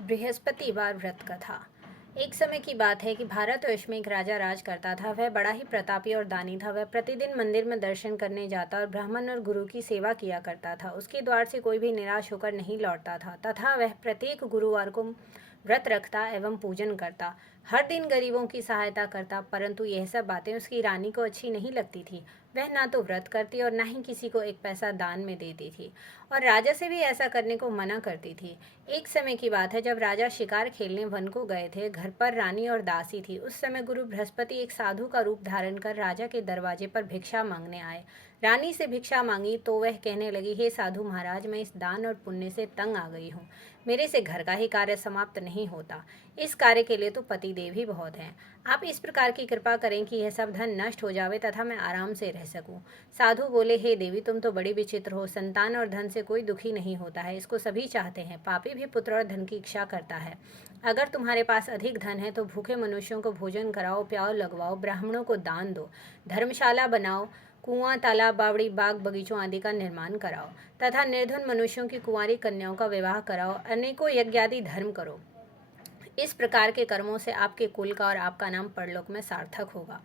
बृहस्पतिवार व्रत कथा। एक समय की बात है कि भारतवर्ष में एक राजा राज करता था। वह बड़ा ही प्रतापी और दानी था। वह प्रतिदिन मंदिर में दर्शन करने जाता और ब्राह्मण और गुरु की सेवा किया करता था। उसके द्वार से कोई भी निराश होकर नहीं लौटता था तथा वह प्रत्येक गुरुवार को व्रत रखता एवं पूजन करता। हर दिन गरीबों की सहायता करता, परंतु यह सब बातें उसकी रानी को अच्छी नहीं लगती थी। वह ना तो व्रत करती और ना ही किसी को एक पैसा दान में देती थी, और राजा से भी ऐसा करने को मना करती थी। एक समय की बात है जब राजा शिकार खेलने वन को गए थे। घर पर रानी और दासी थी। उस समय गुरु बृहस्पति एक साधु का रूप धारण कर राजा के दरवाजे पर भिक्षा मांगने आए। रानी से भिक्षा मांगी तो वह कहने लगी, हे साधु महाराज, मैं इस दान और पुण्य से तंग आ गई हूँ। मेरे से घर का ही कार्य समाप्त नहीं होता। इस कार्य के लिए तो पतिदेव ही बहुत हैं। आप इस प्रकार की कृपा करें कि यह सब धन नष्ट हो जावे तथा मैं आराम से रह सकूं। साधु बोले, हे देवी, तुम तो बड़ी विचित्र हो। संतान और धन से कोई दुखी नहीं होता है, इसको सभी चाहते हैं। पापी भी पुत्र और धन की इच्छा करता है। अगर तुम्हारे पास अधिक धन है तो भूखे मनुष्यों को भोजन कराओ, प्याव लगवाओ, ब्राह्मणों को दान दो, धर्मशाला बनाओ, कुआं, तालाब, बावड़ी, बाग बगीचों आदि का निर्माण कराओ तथा निर्धन मनुष्यों की कुंवारी कन्याओं का विवाह कराओ। अनेकों यज्ञ आदि धर्म करो। इस प्रकार के कर्मों से आपके कुल का और आपका नाम परलोक में सार्थक होगा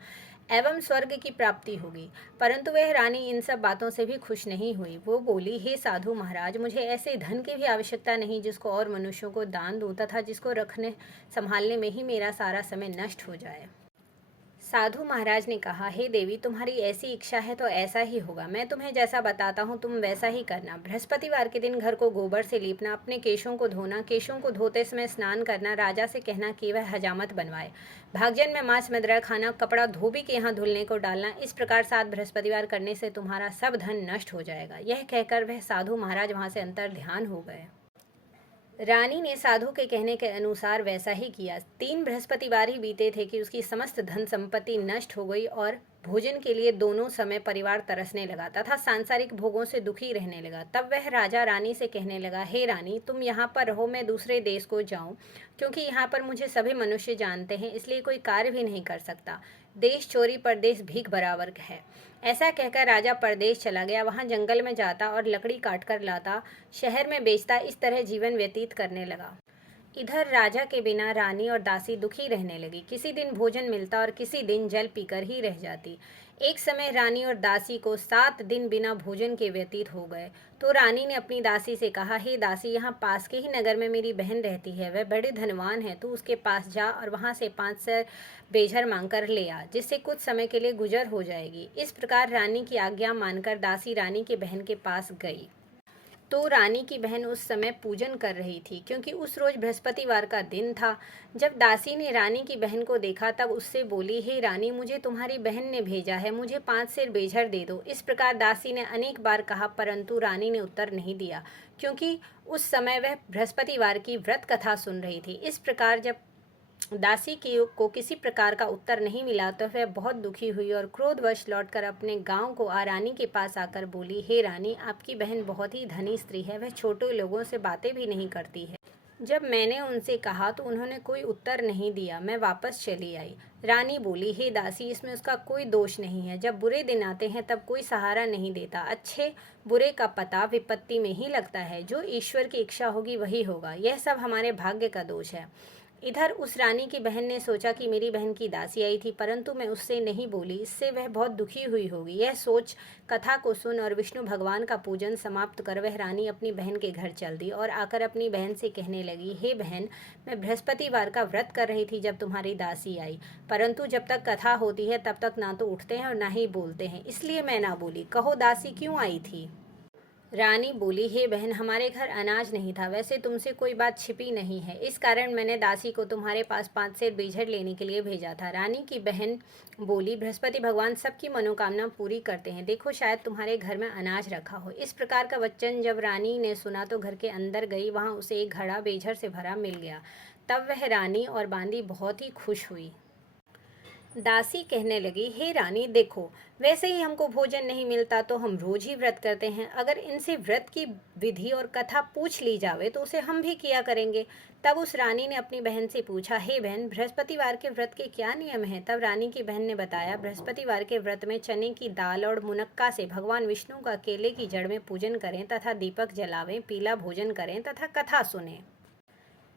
एवं स्वर्ग की प्राप्ति होगी। परंतु वह रानी इन सब बातों से भी खुश नहीं हुई। वो बोली, हे साधु महाराज, मुझे ऐसे धन की भी आवश्यकता नहीं जिसको और मनुष्यों को दान दूं तथा जिसको रखने संभालने में ही मेरा सारा समय नष्ट हो जाए। साधु महाराज ने कहा, हे देवी, तुम्हारी ऐसी इच्छा है तो ऐसा ही होगा। मैं तुम्हें जैसा बताता हूँ तुम वैसा ही करना। बृहस्पतिवार के दिन घर को गोबर से लीपना, अपने केशों को धोना, केशों को धोते समय स्नान करना, राजा से कहना कि वह हजामत बनवाए, भागजन में मांस मदिरा खाना, कपड़ा धोबी के यहाँ धुलने को डालना। इस प्रकार 7 बृहस्पतिवार करने से तुम्हारा सब धन नष्ट हो जाएगा। यह कहकर वह साधु महाराज वहाँ से अंतर ध्यान हो गए। रानी ने साधु के कहने के अनुसार वैसा ही किया। 3 बृहस्पतिवार ही बीते थे कि उसकी समस्त धन संपत्ति नष्ट हो गई और भोजन के लिए दोनों समय परिवार तरसने लगा तथा सांसारिक भोगों से दुखी रहने लगा। तब वह राजा रानी से कहने लगा, हे रानी, तुम यहाँ पर रहो, मैं दूसरे देश को जाऊँ, क्योंकि यहाँ पर मुझे सभी मनुष्य जानते हैं, इसलिए कोई कार्य भी नहीं कर सकता। देश चोरी परदेश भीख बराबर है। ऐसा कहकर राजा परदेश चला गया। वहाँ जंगल में जाता और लकड़ी काट कर लाता, शहर में बेचता। इस तरह जीवन व्यतीत करने लगा। इधर राजा के बिना रानी और दासी दुखी रहने लगी। किसी दिन भोजन मिलता और किसी दिन जल पीकर ही रह जाती। एक समय रानी और दासी को 7 दिन बिना भोजन के व्यतीत हो गए। तो रानी ने अपनी दासी से कहा, हे दासी, यहाँ पास के ही नगर में मेरी बहन रहती है। वह बड़े धनवान है। तू उसके पास जा और वहाँ से 5 सेर बेझर मांगकर ले आ, जिससे कुछ समय के लिए गुजर हो जाएगी। इस प्रकार रानी की आज्ञा मानकर दासी रानी के बहन के पास गई। तो रानी की बहन उस समय पूजन कर रही थी, क्योंकि उस रोज बृहस्पतिवार का दिन था। जब दासी ने रानी की बहन को देखा तब उससे बोली, हे रानी, मुझे तुम्हारी बहन ने भेजा है, मुझे 5 सेर बेझर दे दो। इस प्रकार दासी ने अनेक बार कहा, परंतु रानी ने उत्तर नहीं दिया, क्योंकि उस समय वह बृहस्पतिवार की व्रत कथा सुन रही थी। इस प्रकार जब दासी की को किसी प्रकार का उत्तर नहीं मिला तो वह बहुत दुखी हुई और क्रोधवश लौटकर अपने गांव को रानी के पास आकर बोली, हे रानी, आपकी बहन बहुत ही धनी स्त्री है। वह छोटे लोगों से बातें भी नहीं करती है। जब मैंने उनसे कहा तो उन्होंने कोई उत्तर नहीं दिया। मैं वापस चली आई। रानी बोली, हे दासी, इसमें उसका कोई दोष नहीं है। जब बुरे दिन आते हैं तब कोई सहारा नहीं देता। अच्छे बुरे का पता विपत्ति में ही लगता है। जो ईश्वर की इच्छा होगी वही होगा। यह सब हमारे भाग्य का दोष है। इधर उस रानी की बहन ने सोचा कि मेरी बहन की दासी आई थी, परंतु मैं उससे नहीं बोली, इससे वह बहुत दुखी हुई होगी। यह सोच कथा को सुन और विष्णु भगवान का पूजन समाप्त कर वह रानी अपनी बहन के घर चल दी और आकर अपनी बहन से कहने लगी, हे बहन, मैं बृहस्पतिवार का व्रत कर रही थी जब तुम्हारी दासी आई, परंतु जब तक कथा होती है तब तक ना तो उठते हैं और ना ही बोलते हैं, इसलिए मैं ना बोली। कहो, दासी क्यों आई थी? रानी बोली, हे बहन, हमारे घर अनाज नहीं था। वैसे तुमसे कोई बात छिपी नहीं है, इस कारण मैंने दासी को तुम्हारे पास 5 सेर बेझर लेने के लिए भेजा था। रानी की बहन बोली, बृहस्पति भगवान सबकी मनोकामना पूरी करते हैं। देखो, शायद तुम्हारे घर में अनाज रखा हो। इस प्रकार का वचन जब रानी ने सुना तो घर के अंदर गई। वहाँ उसे एक घड़ा बेझर से भरा मिल गया। तब वह रानी और बांदी बहुत ही खुश हुई। दासी कहने लगी, हे रानी, देखो, वैसे ही हमको भोजन नहीं मिलता तो हम रोज ही व्रत करते हैं। अगर इनसे व्रत की विधि और कथा पूछ ली जावे तो उसे हम भी किया करेंगे। तब उस रानी ने अपनी बहन से पूछा, हे बहन, बृहस्पतिवार के व्रत के क्या नियम हैं? तब रानी की बहन ने बताया, बृहस्पतिवार के व्रत में चने की दाल और मुनक्का से भगवान विष्णु का केले की जड़ में पूजन करें तथा दीपक जलावें, पीला भोजन करें तथा कथा सुनें।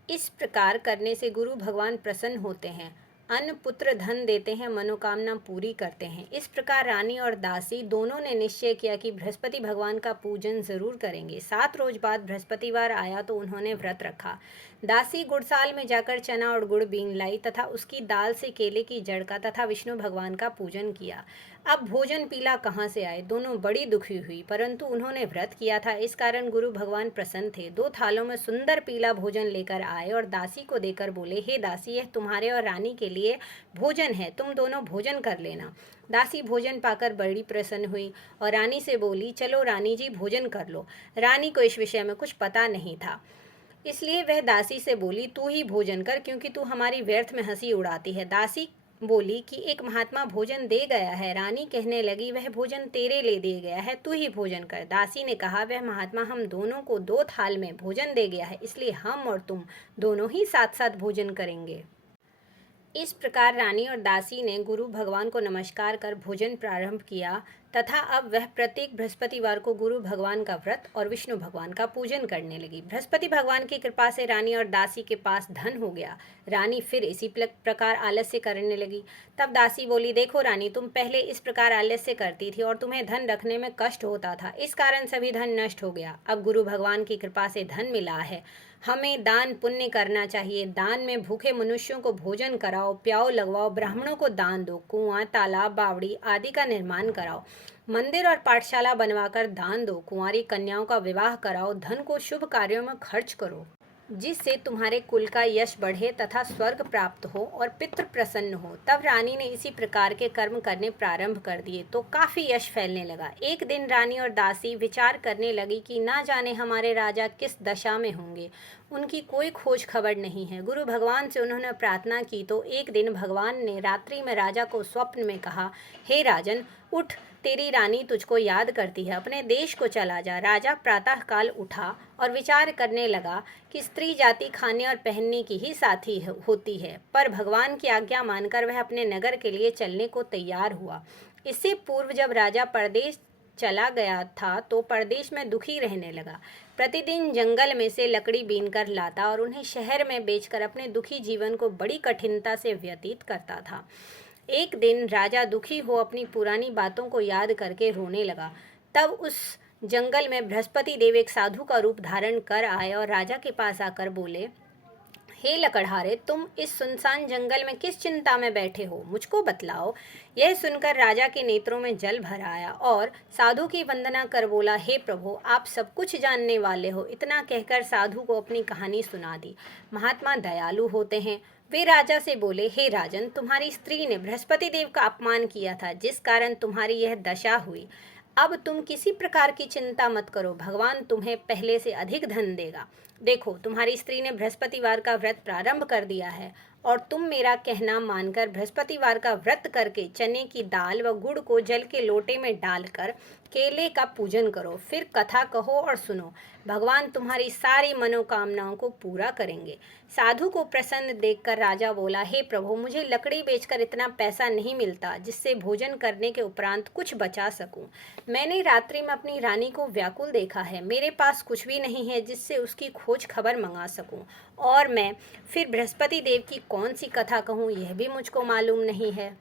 इस प्रकार करने से गुरु भगवान प्रसन्न होते हैं, अन्न पुत्र धन देते हैं, मनोकामना पूरी करते हैं। इस प्रकार रानी और दासी दोनों ने निश्चय किया कि बृहस्पति भगवान का पूजन जरूर करेंगे। 7 रोज बाद बृहस्पतिवार आया तो उन्होंने व्रत रखा। दासी गुड़साल में जाकर चना और गुड़ बीन लाई तथा उसकी दाल से केले की जड़ का तथा विष्णु भगवान का पूजन किया। अब भोजन पीला कहाँ से आए? दोनों बड़ी दुखी हुई, परंतु उन्होंने व्रत किया था, इस कारण गुरु भगवान प्रसन्न थे। 2 थालों में सुंदर पीला भोजन लेकर आए और दासी को देकर बोले, हे दासी, यह तुम्हारे और रानी के लिए भोजन है, तुम दोनों भोजन कर लेना। दासी भोजन पाकर बड़ी प्रसन्न हुई और रानी से बोली, चलो रानी जी भोजन कर लो। रानी को इस विषय में कुछ पता नहीं था, इसलिए वह दासी से बोली, तू ही भोजन कर, क्योंकि तू हमारी व्यर्थ में हंसी उड़ाती है। दासी बोली कि एक महात्मा भोजन दे गया है। रानी कहने लगी, वह भोजन तेरे लिए दे गया है, तू ही भोजन कर। दासी ने कहा, वह महात्मा हम दोनों को 2 थाल में भोजन दे गया है, इसलिए हम और तुम दोनों ही साथ साथ भोजन करेंगे। इस प्रकार रानी और दासी ने गुरु भगवान को नमस्कार कर भोजन प्रारंभ किया तथा अब वह प्रत्येक बृहस्पतिवार को गुरु भगवान का व्रत और विष्णु भगवान का पूजन करने लगी। बृहस्पति भगवान की कृपा से रानी और दासी के पास धन हो गया। रानी फिर इसी प्रकार आलस्य करने लगी। तब दासी बोली, देखो रानी, तुम पहले इस प्रकार आलस्य करती थी और तुम्हें धन रखने में कष्ट होता था, इस कारण सभी धन नष्ट हो गया। अब गुरु भगवान की कृपा से धन मिला है, हमें दान पुण्य करना चाहिए। दान में भूखे मनुष्यों को भोजन कराओ, प्याऊ लगवाओ, ब्राह्मणों को दान दो, कुआं, तालाब, बावड़ी आदि का निर्माण कराओ, मंदिर और पाठशाला बनवाकर दान दो, कुंवारी कन्याओं का विवाह कराओ, धन को शुभ कार्यों में खर्च करो, जिससे तुम्हारे कुल का यश बढ़े तथा स्वर्ग प्राप्त हो और पितृ प्रसन्न हो। तब रानी ने इसी प्रकार के कर्म करने प्रारंभ कर दिए तो काफी यश फैलने लगा। एक दिन रानी और दासी विचार करने लगी कि ना जाने हमारे राजा किस दशा में होंगे, उनकी कोई खोज खबर नहीं है। गुरु भगवान से उन्होंने प्रार्थना की तो एक दिन भगवान ने रात्रि में राजा को स्वप्न में कहा, हे राजन, उठ, तेरी रानी तुझको याद करती है, अपने देश को चला जा। राजा प्रातः काल उठा और विचार करने लगा कि स्त्री जाति खाने और पहनने की ही साथी होती है, पर भगवान की आज्ञा मानकर वह अपने नगर के लिए चलने को तैयार हुआ। इससे पूर्व जब राजा परदेश चला गया था तो परदेश में दुखी रहने लगा। प्रतिदिन जंगल में से लकड़ी बीनकर लाता और उन्हें शहर में बेचकर अपने दुखी जीवन को बड़ी कठिनता से व्यतीत करता था। एक दिन राजा दुखी हो अपनी पुरानी बातों को याद करके रोने लगा। तब उस जंगल में बृहस्पति देव एक साधु का रूप धारण कर आए और राजा के पास आकर बोले, हे लकड़हारे, तुम इस सुनसान जंगल में किस चिंता में बैठे हो, मुझको बतलाओ। यह सुनकर राजा के नेत्रों में जल भर आया और साधु की वंदना कर बोला, हे प्रभु, आप सब कुछ जानने वाले हो। इतना कहकर साधु को अपनी कहानी सुना दी। महात्मा दयालु होते हैं। वे राजा से बोले, हे राजन, तुम्हारी स्त्री ने बृहस्पति देव का अपमान किया था, जिस कारण तुम्हारी यह दशा हुई। अब तुम किसी प्रकार की चिंता मत करो, भगवान तुम्हें पहले से अधिक धन देगा। देखो, तुम्हारी स्त्री ने बृहस्पतिवार का व्रत प्रारंभ कर दिया है और तुम मेरा कहना मानकर बृहस्पतिवार का व्रत करके चने की दाल व गुड़ को जल के लोटे में डालकर केले का पूजन करो, फिर कथा कहो और सुनो। भगवान तुम्हारी सारी मनोकामनाओं को पूरा करेंगे। साधु को प्रसन्न देखकर राजा बोला, हे प्रभु, मुझे लकड़ी बेचकर इतना पैसा नहीं मिलता जिससे भोजन करने के उपरांत कुछ बचा सकूं। मैंने रात्रि में अपनी रानी को व्याकुल देखा है, मेरे पास कुछ भी नहीं है जिससे उसकी खोज खबर मंगा सकूं, और मैं फिर बृहस्पति देव की कौन सी कथा कहूँ यह भी मुझको मालूम नहीं है।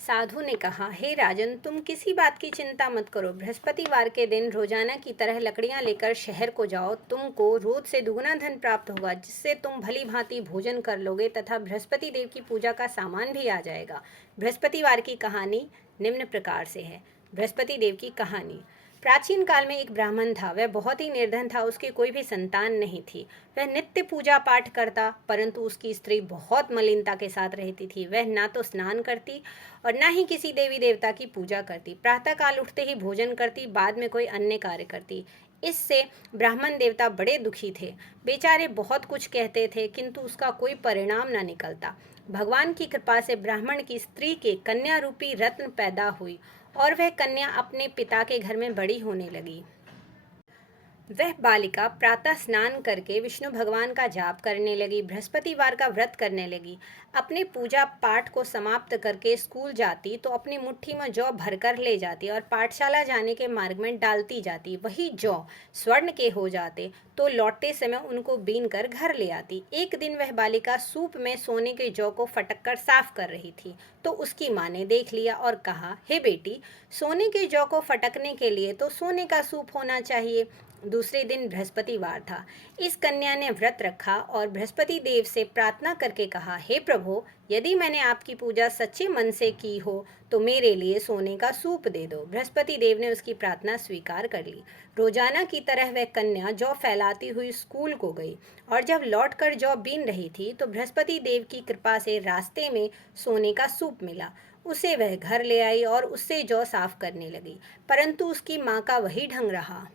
साधु ने कहा, हे राजन, तुम किसी बात की चिंता मत करो। बृहस्पतिवार के दिन रोजाना की तरह लकड़ियां लेकर शहर को जाओ, तुमको रोज से दुगना धन प्राप्त होगा, जिससे तुम भली भांति भोजन कर लोगे तथा बृहस्पति देव की पूजा का सामान भी आ जाएगा। बृहस्पतिवार की कहानी निम्न प्रकार से है। बृहस्पति देव की कहानी। प्राचीन काल में एक ब्राह्मण था। वह बहुत ही निर्धन था, उसकी कोई भी संतान नहीं थी। वह नित्य पूजा पाठ करता, परंतु उसकी स्त्री बहुत मलिनता के साथ रहती थी। वह ना तो स्नान करती और ना ही किसी देवी देवता की पूजा करती। प्रातःकाल उठते ही भोजन करती, बाद में कोई अन्य कार्य करती। इससे ब्राह्मण देवता बड़े दुखी थे। बेचारे बहुत कुछ कहते थे, किंतु उसका कोई परिणाम न निकलता। भगवान की कृपा से ब्राह्मण की स्त्री के कन्या रूपी रत्न पैदा हुई और वह कन्या अपने पिता के घर में बड़ी होने लगी। वह बालिका प्रातः स्नान करके विष्णु भगवान का जाप करने लगी, बृहस्पतिवार का व्रत करने लगी। अपने पूजा पाठ को समाप्त करके स्कूल जाती तो अपनी मुट्ठी में जौ भरकर ले जाती और पाठशाला जाने के मार्ग में डालती जाती। वही जौ स्वर्ण के हो जाते तो लौटते समय उनको बीन कर घर ले आती। एक दिन वह बालिका सूप में सोने के जौ को फटक कर साफ कर रही थी तो उसकी माँ ने देख लिया और कहा, हे बेटी, सोने के जौ को फटकने के लिए तो सोने का सूप होना चाहिए। दूसरे दिन बृहस्पतिवार था। इस कन्या ने व्रत रखा और बृहस्पति देव से प्रार्थना करके कहा, हे प्रभु, यदि मैंने आपकी पूजा सच्चे मन से की हो तो मेरे लिए सोने का सूप दे दो। बृहस्पति देव ने उसकी प्रार्थना स्वीकार कर ली। रोजाना की तरह वह कन्या जौ फैलाती हुई स्कूल को गई और जब लौटकर जौ बीन रही थी तो बृहस्पति देव की कृपा से रास्ते में सोने का सूप मिला। उसे वह घर ले आई और उससे जौ साफ करने लगी, परंतु उसकी माँ का वही ढंग रहा।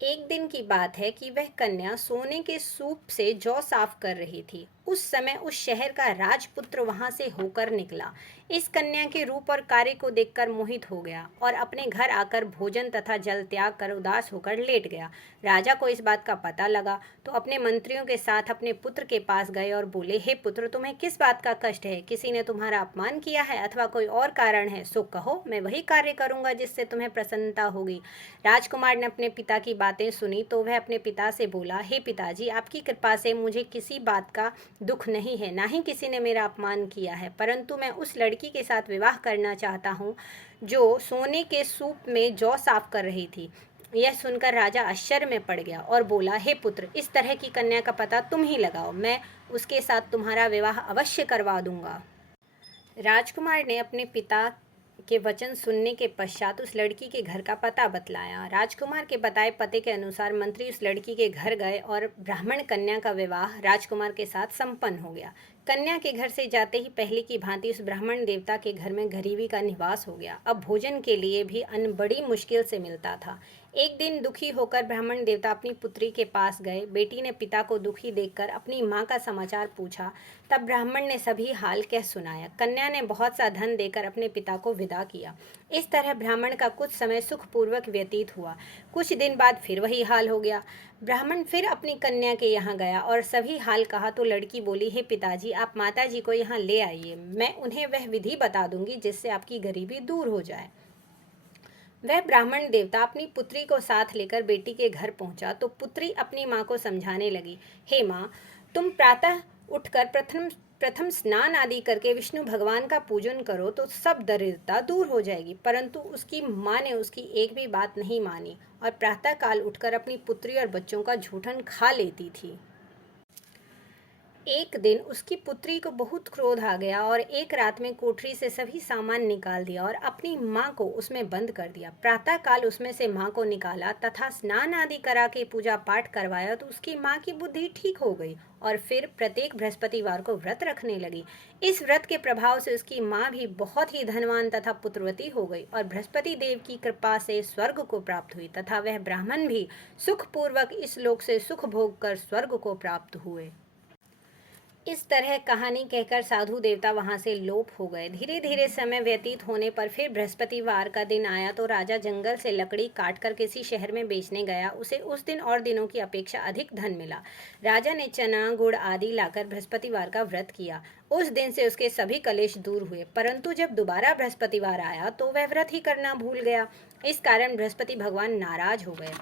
एक दिन की बात है कि वह कन्या सोने के सूप से जौ साफ कर रही थी। उस समय उस शहर का राजपुत्र वहां से होकर निकला। इस कन्या के रूप और कार्य को देखकर मोहित हो गया और अपने घर आकर भोजन तथा जल त्याग कर उदास होकर लेट गया। राजा को इस बात का पता लगा तो अपने मंत्रियों के साथ अपने पुत्र के पास गए और बोले, हे पुत्र, तुम्हें किस बात का कष्ट है? किसी ने तुम्हारा अपमान किया है अथवा कोई और कारण है? सो कहो, मैं वही कार्य करूंगा जिससे तुम्हें प्रसन्नता होगी। राजकुमार ने अपने पिता की बातें सुनी तो वह अपने पिता से बोला, हे पिताजी, आपकी कृपा से मुझे किसी बात का दुख नहीं है, ना ही किसी ने मेरा अपमान किया है, परंतु मैं उस लड़की के साथ विवाह करना चाहता हूँ जो सोने के सूप में जौ साफ कर रही थी। यह सुनकर राजा आश्चर्य में पड़ गया और बोला, हे पुत्र, इस तरह की कन्या का पता तुम ही लगाओ, मैं उसके साथ तुम्हारा विवाह अवश्य करवा दूंगा। राजकुमार ने अपने पिता के वचन सुनने के पश्चात उस लड़की के घर का पता बतलाया। राजकुमार के बताए पते के अनुसार मंत्री उस लड़की के घर गए और ब्राह्मण कन्या का विवाह राजकुमार के साथ संपन्न हो गया। कन्या के घर से जाते ही पहले की भांति उस ब्राह्मण देवता के घर में गरीबी का निवास हो गया। अब भोजन के लिए भी अन्न बड़ी मुश्किल से मिलता था। एक दिन दुखी होकर ब्राह्मण देवता अपनी पुत्री के पास गए। बेटी ने पिता को दुखी देखकर अपनी माँ का समाचार पूछा। तब ब्राह्मण ने सभी हाल कह सुनाया। कन्या ने बहुत सा धन देकर अपने पिता को विदा किया। इस तरह ब्राह्मण का कुछ समय सुखपूर्वक व्यतीत हुआ। कुछ दिन बाद फिर वही हाल हो गया। ब्राह्मण फिर अपनी कन्या के यहाँ गया और सभी हाल कहा तो लड़की बोली, हे पिताजी, आप माताजी को यहाँ ले आइए, मैं उन्हें वह विधि बता दूंगी जिससे आपकी गरीबी दूर हो जाए। वह ब्राह्मण देवता अपनी पुत्री को साथ लेकर बेटी के घर पहुंचा तो पुत्री अपनी माँ को समझाने लगी, हे माँ, तुम प्रातः उठकर प्रथम स्नान आदि करके विष्णु भगवान का पूजन करो तो सब दरिद्रता दूर हो जाएगी। परंतु उसकी माँ ने उसकी एक भी बात नहीं मानी और प्रातः काल उठकर अपनी पुत्री और बच्चों का जूठन खा लेती थी। एक दिन उसकी पुत्री को बहुत क्रोध आ गया और एक रात में कोठरी से सभी सामान निकाल दिया और अपनी माँ को उसमें बंद कर दिया। प्रातः काल उसमें से माँ को निकाला तथा स्नान आदि करा के पूजा पाठ करवाया तो उसकी माँ की बुद्धि ठीक हो गई और फिर प्रत्येक बृहस्पतिवार को व्रत रखने लगी। इस व्रत के प्रभाव से उसकी माँ भी बहुत ही धनवान तथा पुत्रवती हो गई और बृहस्पति देव की कृपा से स्वर्ग को प्राप्त हुई तथा वह ब्राह्मण भी सुखपूर्वक इस लोक से सुख भोग कर स्वर्ग को प्राप्त हुए। इस तरह कहानी कहकर साधु देवता वहां से लोप हो गए। धीरे धीरे समय व्यतीत होने पर फिर बृहस्पतिवार का दिन आया तो राजा जंगल से लकड़ी काटकर किसी शहर में बेचने गया। उसे उस दिन और दिनों की अपेक्षा अधिक धन मिला। राजा ने चना गुड़ आदि लाकर बृहस्पतिवार का व्रत किया। उस दिन से उसके सभी कलेश दूर हुए, परंतु जब दोबारा बृहस्पतिवार आया तो वह व्रत ही करना भूल गया। इस कारण बृहस्पति भगवान नाराज हो गए।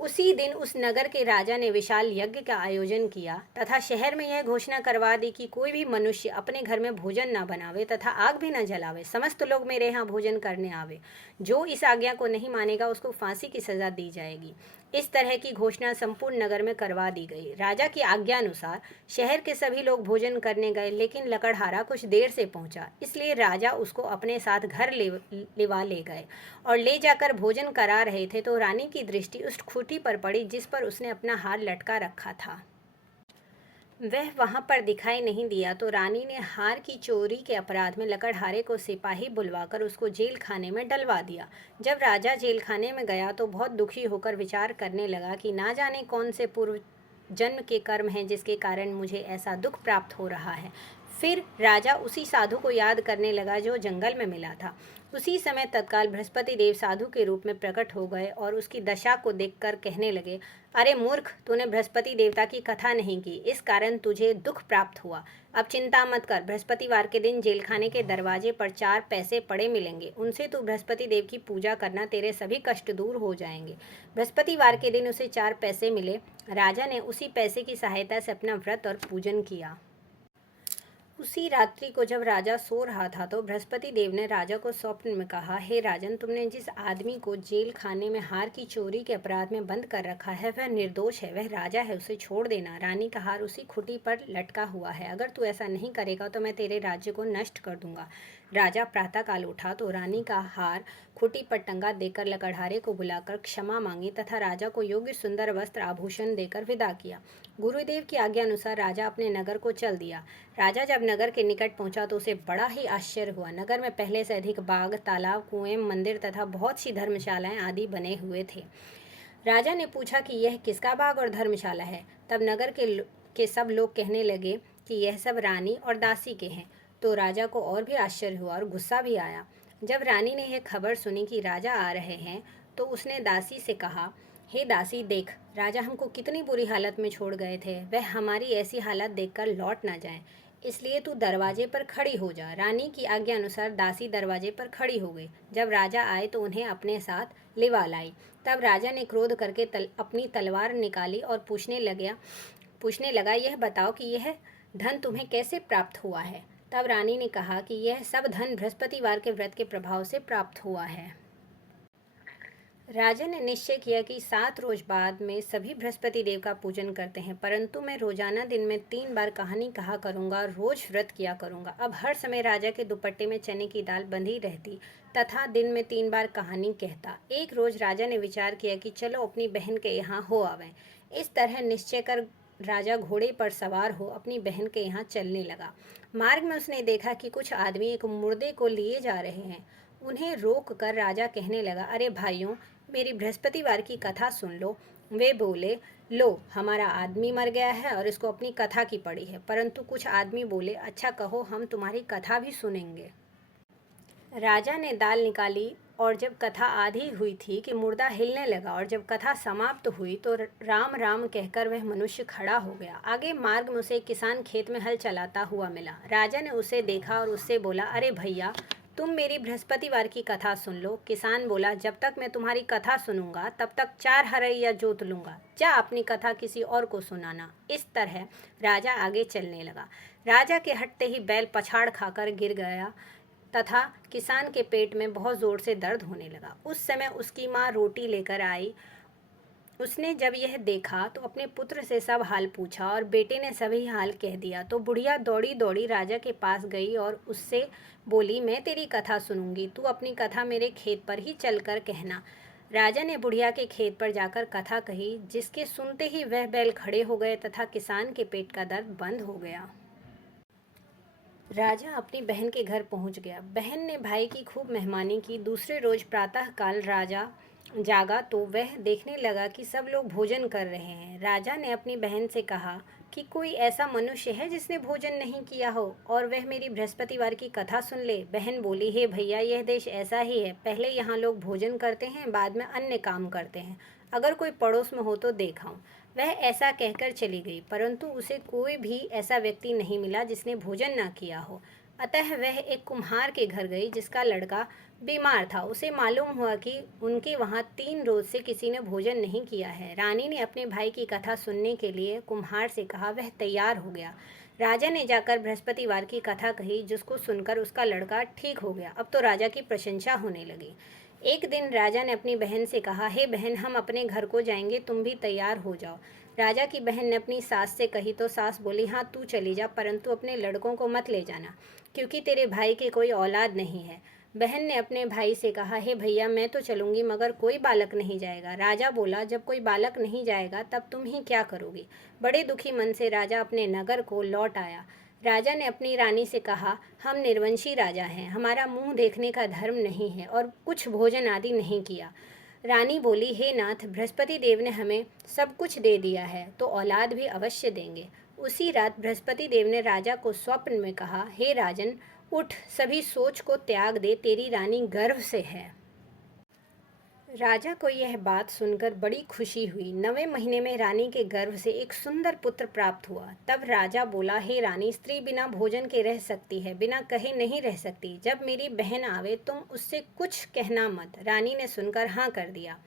उसी दिन उस नगर के राजा ने विशाल यज्ञ का आयोजन किया तथा शहर में यह घोषणा करवा दी कि कोई भी मनुष्य अपने घर में भोजन न बनावे तथा आग भी न जलावे, समस्त लोग मेरे यहाँ भोजन करने आवे। जो इस आज्ञा को नहीं मानेगा उसको फांसी की सजा दी जाएगी। इस तरह की घोषणा संपूर्ण नगर में करवा दी गई। राजा की आज्ञा अनुसार शहर के सभी लोग भोजन करने गए, लेकिन लकड़हारा कुछ देर से पहुंचा, इसलिए राजा उसको अपने साथ घर लिवा ले गए और ले जाकर भोजन करा रहे थे तो रानी की दृष्टि उस खूंटी पर पड़ी जिस पर उसने अपना हार लटका रखा था। वह वहां पर दिखाई नहीं दिया तो रानी ने हार की चोरी के अपराध में लकड़हारे को सिपाही बुलवाकर उसको जेल खाने में डलवा दिया। जब राजा जेल खाने में गया तो बहुत दुखी होकर विचार करने लगा कि ना जाने कौन से पूर्व जन्म के कर्म हैं जिसके कारण मुझे ऐसा दुख प्राप्त हो रहा है। फिर राजा उसी साधु को याद करने लगा जो जंगल में मिला था। उसी समय तत्काल बृहस्पति देव साधु के रूप में प्रकट हो गए और उसकी दशा को देखकर कहने लगे, अरे मूर्ख, तूने बृहस्पति देवता की कथा नहीं की, इस कारण तुझे दुख प्राप्त हुआ। अब चिंता मत कर, बृहस्पतिवार के दिन जेलखाने के दरवाजे पर 4 पैसे पड़े मिलेंगे, उनसे तू बृहस्पति देव की पूजा करना, तेरे सभी कष्ट दूर हो जाएंगे। बृहस्पतिवार के दिन उसे 4 पैसे मिले। राजा ने उसी पैसे की सहायता से अपना व्रत और पूजन किया। उसी रात्रि को जब राजा सो रहा था तो बृहस्पति देव ने राजा को स्वप्न में कहा, हे राजन, तुमने जिस आदमी को जेल खाने में हार की चोरी के अपराध में बंद कर रखा है वह निर्दोष है, वह राजा है, उसे छोड़ देना। रानी का हार उसी खुटी पर लटका हुआ है, अगर तू ऐसा नहीं करेगा तो मैं तेरे राज्य को नष्ट कर दूंगा। राजा प्रातःकाल उठा तो रानी का हार खुटी पर टंगा देकर लकड़हारे को बुलाकर क्षमा मांगी तथा राजा को योग्य सुंदर वस्त्र आभूषण देकर विदा किया। गुरुदेव की आज्ञा अनुसार राजा अपने नगर को चल दिया। राजा जब नगर के निकट पहुंचा तो उसे बड़ा ही आश्चर्य हुआ। नगर में पहले से अधिक बाग, तालाब, कुएं, मंदिर तथा बहुत सी धर्मशालाएं आदि बने हुए थे। राजा ने पूछा कि यह किसका बाग और धर्मशाला है। तब नगर के सब लोग कहने लगे कि यह सब रानी और दासी के हैं। तो राजा को और भी आश्चर्य हुआ और गुस्सा भी आया। जब रानी ने यह खबर सुनी कि राजा आ रहे हैं तो उसने दासी से कहा, हे दासी, देख, राजा हमको कितनी बुरी हालत में छोड़ गए थे, वह हमारी ऐसी हालत देखकर लौट ना जाए, इसलिए तू दरवाजे पर खड़ी हो जा। रानी की आज्ञा अनुसार दासी दरवाजे पर खड़ी हो गई। जब राजा आए तो उन्हें अपने साथ लिवा लाई। तब राजा ने क्रोध करके अपनी तलवार निकाली और पूछने लगा, यह बताओ कि यह धन तुम्हें कैसे प्राप्त हुआ है। तब रानी ने कहा कि यह सब धन बृहस्पतिवार के व्रत के प्रभाव से प्राप्त हुआ है। राजा ने निश्चय किया कि 7 रोज बाद में सभी बृहस्पति देव का पूजन करते हैं, परंतु मैं रोजाना दिन में 3 बार कहानी कहा करूंगा, रोज व्रत किया करूंगा। अब हर समय राजा के दुपट्टे में चने की दाल बंधी रहती तथा दिन में 3 बार कहानी कहता। एक रोज राजा ने विचार किया कि चलो अपनी बहन के यहाँ हो आवें। इस तरह निश्चय कर राजा घोड़े पर सवार हो अपनी बहन के यहाँ चलने लगा। मार्ग में उसने देखा कि कुछ आदमी एक मुर्दे को लिए जा रहे हैं। उन्हें रोक कर राजा कहने लगा, अरे भाइयों, मेरी बृहस्पतिवार की कथा सुन लो। वे बोले, लो, हमारा आदमी मर गया है और इसको अपनी कथा की पड़ी है। परंतु कुछ आदमी बोले, अच्छा कहो, हम तुम्हारी कथा भी सुनेंगे। राजा ने दाल निकाली और जब कथा आधी हुई थी कि मुर्दा हिलने लगा और जब कथा समाप्त हुई तो राम राम कहकर वह मनुष्य खड़ा हो गया। आगे मार्ग में उसे एक किसान खेत में हल चलाता हुआ मिला। राजा ने उसे देखा और उससे बोला, अरे भैया, तुम मेरी बृहस्पतिवार की कथा सुन लो। किसान बोला, जब तक मैं तुम्हारी कथा सुनूंगा तब तक 4 हरैया जोत लूंगा, जा अपनी कथा किसी और को सुनाना। इस तरह राजा आगे चलने लगा। राजा के हटते ही बैल पछाड़ खाकर गिर गया तथा किसान के पेट में बहुत जोर से दर्द होने लगा। उस समय उसकी माँ रोटी लेकर आई। उसने जब यह देखा तो अपने पुत्र से सब हाल पूछा और बेटे ने सभी हाल कह दिया। तो बुढ़िया दौड़ी दौड़ी राजा के पास गई और उससे बोली, मैं तेरी कथा सुनूंगी, तू अपनी कथा मेरे खेत पर ही चलकर कहना। राजा ने बुढ़िया के खेत पर जाकर कथा कही, जिसके सुनते ही वह बैल खड़े हो गए तथा किसान के पेट का दर्द बंद हो गया। राजा अपनी बहन के घर पहुंच गया। बहन ने भाई की खूब मेहमानी की। दूसरे रोज प्रातःकाल राजा जागा तो वह देखने लगा कि सब लोग भोजन कर रहे हैं। राजा ने अपनी बहन से कहा कि कोई ऐसा मनुष्य है जिसने भोजन नहीं किया हो और वह मेरी बृहस्पतिवार की कथा सुन ले। बहन बोली, हे भैया, यह देश ऐसा ही है, पहले यहाँ लोग भोजन करते हैं, बाद में अन्य काम करते हैं। अगर कोई पड़ोस में हो तो देखाऊं। वह ऐसा कहकर चली गई, परंतु उसे कोई भी ऐसा व्यक्ति नहीं मिला जिसने भोजन ना किया हो। अतः वह एक कुम्हार के घर गई जिसका लड़का बीमार था। उसे मालूम हुआ कि उनके वहाँ 3 रोज से किसी ने भोजन नहीं किया है। रानी ने अपने भाई की कथा सुनने के लिए कुम्हार से कहा। वह तैयार हो गया। राजा ने जाकर बृहस्पतिवार की कथा कही, जिसको सुनकर उसका लड़का ठीक हो गया। अब तो राजा की प्रशंसा होने लगी। एक दिन राजा ने अपनी बहन से कहा, हे बहन, हम अपने घर को जाएंगे, तुम भी तैयार हो जाओ। राजा की बहन ने अपनी सास से कही तो सास बोली, हाँ, तू चली जा, परंतु अपने लड़कों को मत ले जाना, क्योंकि तेरे भाई के कोई औलाद नहीं है। बहन ने अपने भाई से कहा, हे भैया, मैं तो चलूंगी, मगर कोई बालक नहीं जाएगा। राजा बोला, जब कोई बालक नहीं जाएगा तब तुम ही क्या करोगी। बड़े दुखी मन से राजा अपने नगर को लौट आया। राजा ने अपनी रानी से कहा, हम निर्वंशी राजा हैं, हमारा मुंह देखने का धर्म नहीं है और कुछ भोजन आदि नहीं किया। रानी बोली, हे नाथ, बृहस्पति देव ने हमें सब कुछ दे दिया है तो औलाद भी अवश्य देंगे। उसी रात बृहस्पति देव ने राजा को स्वप्न में कहा, हे राजन, उठ, सभी सोच को त्याग दे, तेरी रानी गर्भ से है। राजा को यह बात सुनकर बड़ी खुशी हुई। 9वें महीने में रानी के गर्भ से एक सुंदर पुत्र प्राप्त हुआ। तब राजा बोला, हे रानी, स्त्री बिना भोजन के रह सकती है, बिना कहे नहीं रह सकती। जब मेरी बहन आवे तुम उससे कुछ कहना मत। रानी ने सुनकर हाँ कर दिया।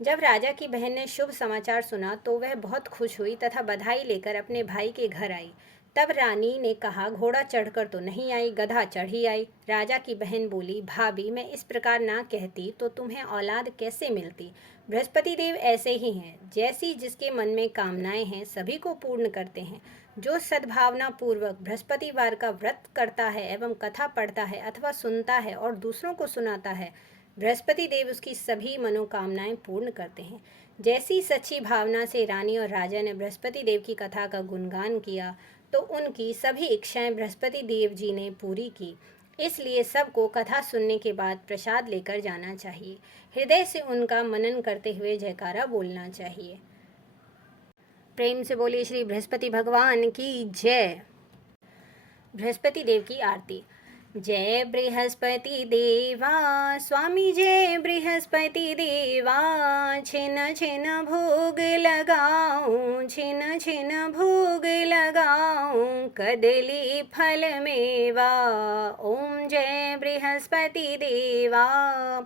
जब राजा की बहन ने शुभ समाचार सुना तो वह बहुत खुश हुई तथा बधाई लेकर अपने भाई के घर आई। तब रानी ने कहा, घोड़ा चढ़कर तो नहीं आई, गधा चढ़ी आई। राजा की बहन बोली, भाभी, मैं इस प्रकार ना कहती तो तुम्हें औलाद कैसे मिलती। बृहस्पति देव ऐसे ही हैं, जैसी जिसके मन में कामनाएं हैं सभी को पूर्ण करते हैं। जो सद्भावना पूर्वक बृहस्पतिवार का व्रत करता है एवं कथा पढ़ता है अथवा सुनता है और दूसरों को सुनाता है, बृहस्पति देव उसकी सभी मनोकामनाएं पूर्ण करते हैं। जैसी सच्ची भावना से रानी और राजा ने बृहस्पति देव की कथा का गुणगान किया तो उनकी सभी इच्छाएं बृहस्पति देव जी ने पूरी की। इसलिए सबको कथा सुनने के बाद प्रसाद लेकर जाना चाहिए। हृदय से उनका मनन करते हुए जयकारा बोलना चाहिए। प्रेम से बोलिए श्री बृहस्पति भगवान की जय। बृहस्पति देव की आरती। जय बृहस्पति देवा स्वामी, जय बृहस्पति देवा। छिन छिन भोग लगाऊं, छिन छिन भोग लगाऊं, कदली फल मेवा। ओम जय बृहस्पति देवा।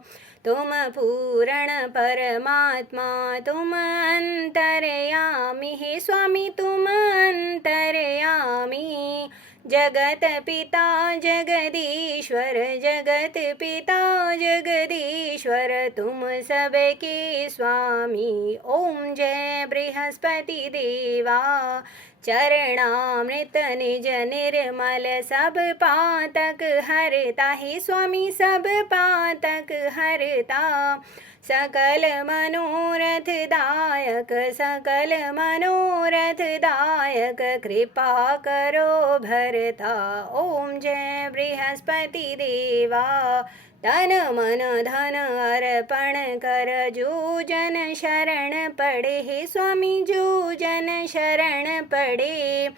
तुम पूर्ण परमात्मा, तुम अंतर्यामी, हे स्वामी तुम अंतर्यामी। जगत पिता जगदीश्वर, जगत पिता जगदीश्वर, तुम सबके स्वामी। ओम जय बृहस्पति देवा। चरणामृत निज निर्मल, सब पातक हरता, हे स्वामी सब पातक हरता। सकल मनोरथ दायक, सकल मनोरथ दायक, कृपा करो भरता। ओम जय बृहस्पति देवा। तन मन धन अर्पण कर, जो जन शरण पड़े, हे स्वामी जो जन शरण पड़े।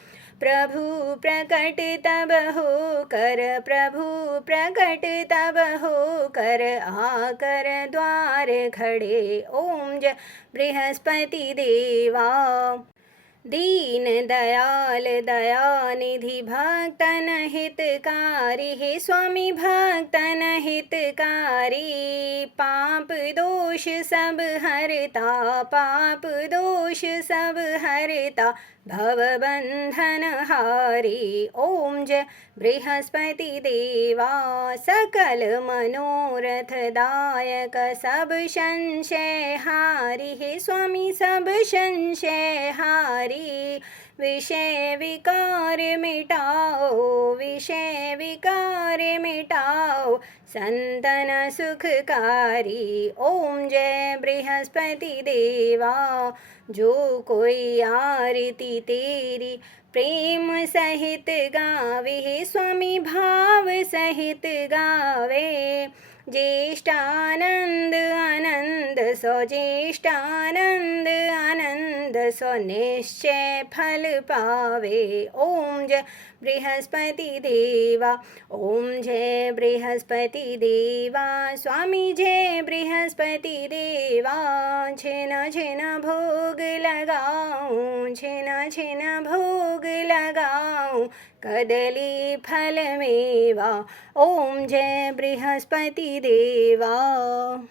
प्रभु प्रकट तब हो कर, प्रभु प्रकट तब हो कर, आकर द्वार खड़े। ओम जय बृहस्पति देवा। दीन दयाल दयानिधि, भक्तन हितकारी, हे स्वामी भक्तन हितकारी। पाप दोष सब हरता, पाप दोष सब हरता, भव बंधन हारी। ओम जय बृहस्पति देवा। सकल मनोरथ दायक, सब संशय हारी, हे स्वामी सब संशय हारी। विषय विकार मिटाओ, विषय विकार मिटाओ, संतन सुखकारी। ओम जय बृहस्पति देवा। जो कोई आरती तेरी प्रेम सहित गावे, हे स्वामी भाव सहित गावे। ज्येष्ठानंद आनंद सो, ज्येष्ठानंद आनंद सो, निश्चय फल पावे। ओम जय बृहस्पति देवा। ओम जय बृहस्पति देवा। स्वामी जय बृहस्पति देवा। छिन छिन भोग लगाऊं, छिन छिन भोग लगाऊं, कदली फल मेवा। ओम जय बृहस्पति देवा।